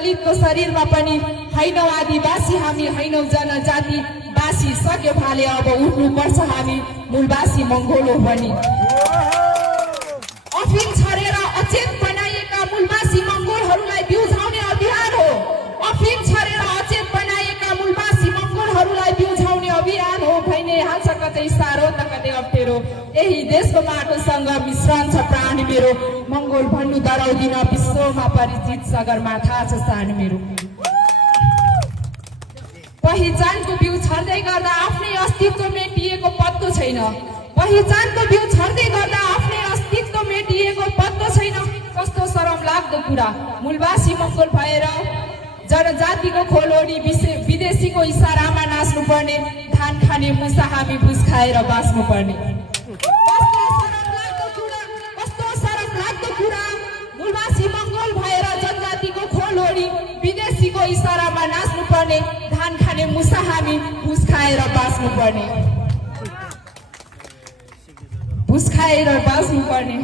दलितको शरीरमा पनि हैनौ आदिवासी हामी हैनौ जनजाति बासी सक्यो भाले अब उठ्नु पर्छ हामी मूलवासी मंगोल हो भनी अफिम छरेर अचेत बनाइएका मूलवासी मंगोलहरूलाई बिउझाउने अभियान हो अफिम छरेर अचेत बनाइएका मूलवासी मंगोलहरूलाई बिउझाउने अभियान हो भइने हाल्छ कतै सारो त कतै अप्ठ्यारो यही देशको माटोसँग मिश्रण छ प्राण मेरो मंगोल भन्नु डराउँदिन विश्वमा परिचित सगरमाथा छ सान मेरो पहिचानको बिउ छर्दै गर्दा आफ्नै अस्तित्व मेटिएको पत्तो छैन पहिचानको बिउ छर्दै गर्दा आफ्नै अस्तित्व मेटिएको पत्तो छैन कस्तो शरम लाग्दो कुरा मूलवासी मंगोल भएर जनजातिको खोलोडी विदेशीको इशारामा नाच्नु पर्ने धान खाने मुसा हामी भुस खाएर बाँच्नु पर्ने कस्तो शरम लाग्दो कुरा मूलवासी मंगोल भएर जनजातिको खोलोडी विदेशीको इशारामा नाच्नु पर्ने धान खाने मुसा हामी भुस खाएर बाँच्नु पर्ने भुस खाएर बाँच्नु पर्ने